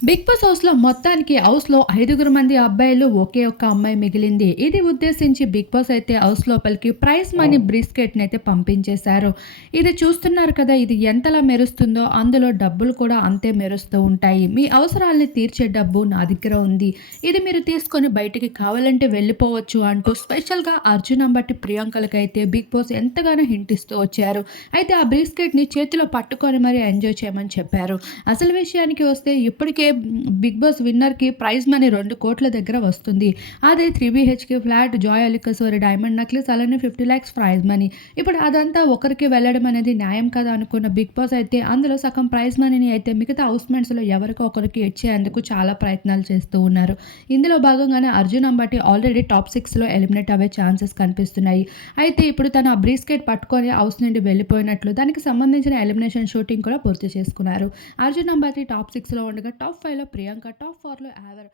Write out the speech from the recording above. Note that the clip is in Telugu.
బిగ్ బాస్ హౌస్‌లో మొత్తానికి హౌస్‌లో 5 మంది అబ్బాయిలు, ఒకే ఒక్క అమ్మాయి మిగిలింది. ఇది ఉద్దేశించి బిగ్ బాస్ అయితే హౌస్ లోపలికి ప్రైజ్ మనీ బ్రిస్కెట్‌నైతే పంపించేశారు. ఇది చూస్తున్నారు కదా! ఇది ఎంతలా మెరుస్తుందో అందులో డబ్బులు కూడా అంతే మెరుస్తూ ఉంటాయి. మీ అవసరాల్ని తీర్చే డబ్బు నా దగ్గర ఉంది. ఇది మీరు తీసుకొని బయటికి కావాలంటే వెళ్ళిపోవచ్చు అంటూ స్పెషల్‌గా అర్జున్ అంబటి, ప్రియాంకలకైతే బిగ్ బాస్ ఎంతగానో హింట్ ఇస్తూ వచ్చారు. అయితే ఆ బ్రిస్కెట్‌ని చేతిలో పట్టుకొని మరి ఎంజాయ్ చేయమని చెప్పారు. అసలు విషయానికి వస్తే ఇప్పటికే బిగ్ బాస్ విన్నర్‌కి ప్రైజ్ మనీ 2,00,00,000 దగ్గర వస్తుంది. అదే 3 BHK flat, Joy Alukkas diamond necklace అలానే 50,00,000 ప్రైజ్ మనీ. ఇప్పుడు అదంతా ఒకరికి వెళ్ళడం అనేది న్యాయం కదా అనుకున్న బిగ్ బాస్ అయితే అందులో సగం ప్రైజ్ మనీని అయితే మిగతా హౌస్‌మేట్స్‌లో ఎవరికో ఒకరికి ఇచ్చేందుకు చాలా ప్రయత్నాలు చేస్తూ ఉన్నారు. ఇందులో భాగంగానే అర్జున్ అంబటి ఆల్రెడీ టాప్ 6లో ఎలిమినేట్ అవ్వే ఛాన్సెస్ కనిపిస్తున్నాయి. అయితే ఇప్పుడు తను ఆ బ్రీస్కెట్ పట్టుకొని హౌస్ నుండి వెళ్ళిపోయినట్లు దానికి సంబంధించిన ఎలిమినేషన్ షూటింగ్ కూడా పూర్తి చేసుకున్నారు. అర్జున్ అంబాతి టాప్ 6లో ఉండగా టాప్ 5లో ప్రియాంక, టాప్ 4లో యావర్.